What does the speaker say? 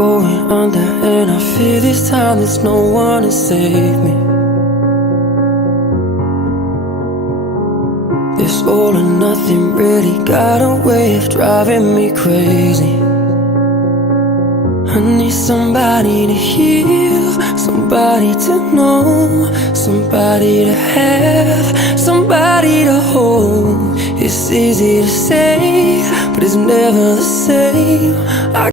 going under, and I fear this time there's no one to save me. This all or nothing really got a way of driving me crazy. I need somebody to heal, somebody to know, somebody to have, somebody to hold. It's easy to say, but it's never the same.